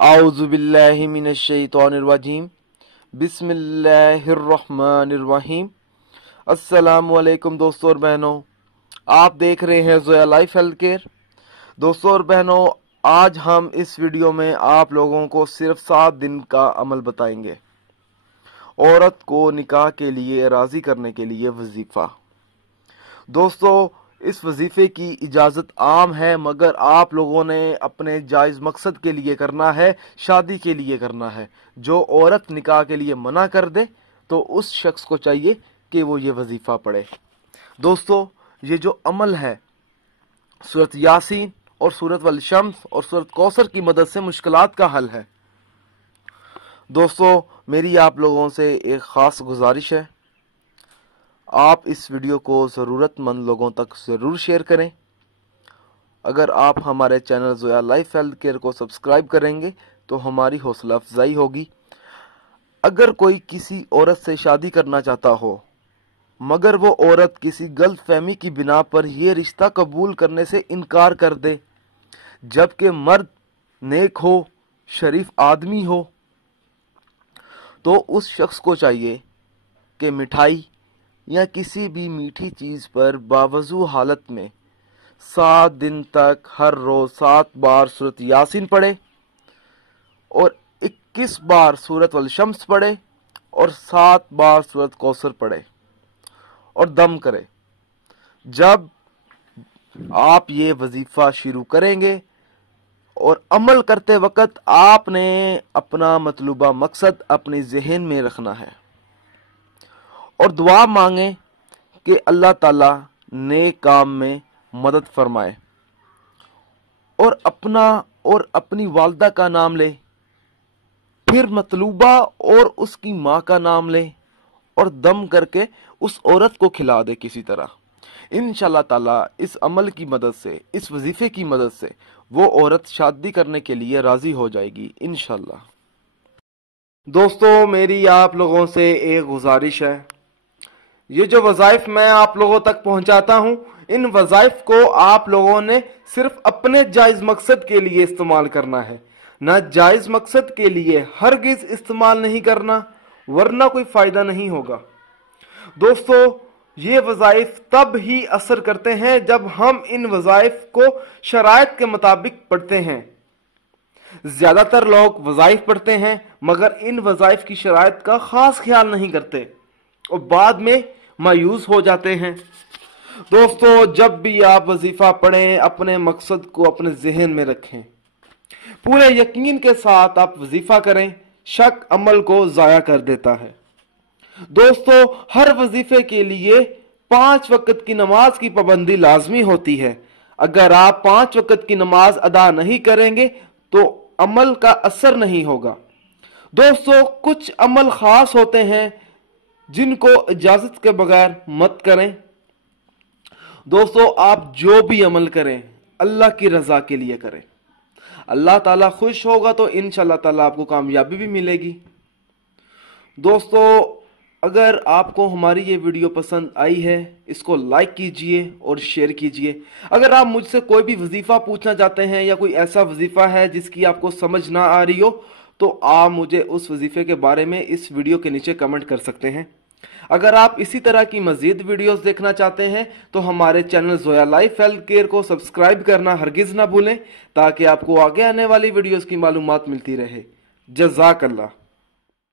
आउज़ुबिल्लाहि मिनश्शैतानिर्रजीम बिस्मिल्लाहिर्रहमानिर्रहीम। अस्सलामु अलैकुम दोस्तों और बहनों, आप देख रहे हैं ज़ोया लाइफ हेल्थ केयर। दोस्तों और बहनों, आज हम इस वीडियो में आप लोगों को सिर्फ 7 दिन का अमल बताएंगे। औरत को निकाह के लिए राज़ी करने के लिए वजीफ़ा। दोस्तों, इस वजीफे की इजाज़त आम है, मगर आप लोगों ने अपने जायज़ मकसद के लिए करना है, शादी के लिए करना है। जो औरत निकाह के लिए मना कर दे तो उस शख्स को चाहिए कि वो ये वजीफ़ा पढ़े। दोस्तों, ये जो अमल है, सूरत यासीन और सूरत वल शम्स और सूरत कौसर की मदद से मुश्किलात का हल है। दोस्तों, मेरी आप लोगों से एक ख़ास गुजारिश है, आप इस वीडियो को ज़रूरतमंद लोगों तक ज़रूर शेयर करें। अगर आप हमारे channel Zoya life health care को सब्सक्राइब करेंगे तो हमारी हौसला अफजाई होगी। अगर कोई किसी औरत से शादी करना चाहता हो मगर वो औरत किसी गलत फहमी की बिना पर यह रिश्ता कबूल करने से इनकार कर दे, जबकि मर्द नेक हो, शरीफ आदमी हो, तो उस शख्स को चाहिए कि मिठाई या किसी भी मीठी चीज़ पर बावजू हालत में 7 दिन तक हर रोज़ 7 बार सूरत यासीन पढ़े और 21 बार सूरत वल शम्स पढ़े और 7 बार सूरत कौसर पढ़े और दम करे। जब आप ये वजीफ़ा शुरू करेंगे और अमल करते वक्त आपने अपना मतलूबा मकसद अपने जहन में रखना है और दुआ मांगे कि अल्लाह ताला नेक काम में मदद फरमाए और अपना और अपनी वालदा का नाम ले, फिर मतलूबा और उसकी माँ का नाम ले और दम करके उस औरत को खिला दे किसी तरह। इंशाअल्लाह ताला इस अमल की मदद से, इस वजीफे की मदद से वो औरत शादी करने के लिए राजी हो जाएगी इंशाअल्लाह। दोस्तों, मेरी आप लोगों से एक गुजारिश है, ये जो वज़ाइफ मैं आप लोगों तक पहुंचाता हूं, इन वज़ाइफ को आप लोगों ने सिर्फ अपने जायज़ मकसद के लिए इस्तेमाल करना है, ना जायज़ मकसद के लिए हरगिज़ इस्तेमाल नहीं करना, वरना कोई फ़ायदा नहीं होगा। दोस्तों, ये वज़ाइफ तब ही असर करते हैं जब हम इन वज़ाइफ को शराइत के मुताबिक पढ़ते हैं। ज़्यादातर लोग वज़ाइफ पढ़ते हैं मगर इन वज़ाइफ की शराइत का ख़ास ख्याल नहीं करते और बाद में मायूस हो जाते हैं। दोस्तों, जब भी आप वजीफा पढ़ें, अपने मकसद को अपने जहन में रखें, पूरे यकीन के साथ आप वजीफा करें, शक अमल को जाया कर देता है। दोस्तों, हर वजीफे के लिए 5 वक्त की नमाज की पाबंदी लाजमी होती है। अगर आप 5 वक्त की नमाज अदा नहीं करेंगे तो अमल का असर नहीं होगा। दोस्तों, कुछ अमल खास होते हैं जिनको इजाजत के बगैर मत करें। दोस्तों, आप जो भी अमल करें अल्लाह की रजा के लिए करें। अल्लाह ताला खुश होगा तो इंशाअल्लाह ताला आपको कामयाबी भी मिलेगी। दोस्तों, अगर आपको हमारी ये वीडियो पसंद आई है, इसको लाइक कीजिए और शेयर कीजिए। अगर आप मुझसे कोई भी वजीफा पूछना चाहते हैं या कोई ऐसा वजीफा है जिसकी आपको समझ ना आ रही हो तो आप मुझे उस वजीफे के बारे में इस वीडियो के नीचे कमेंट कर सकते हैं। अगर आप इसी तरह की मजीद वीडियोस देखना चाहते हैं तो हमारे channel Zoya life health care को सब्सक्राइब करना हरगिज़ ना भूलें, ताकि आपको आगे आने वाली वीडियोस की मालूमात मिलती रहे। जज़ाकल्लाह।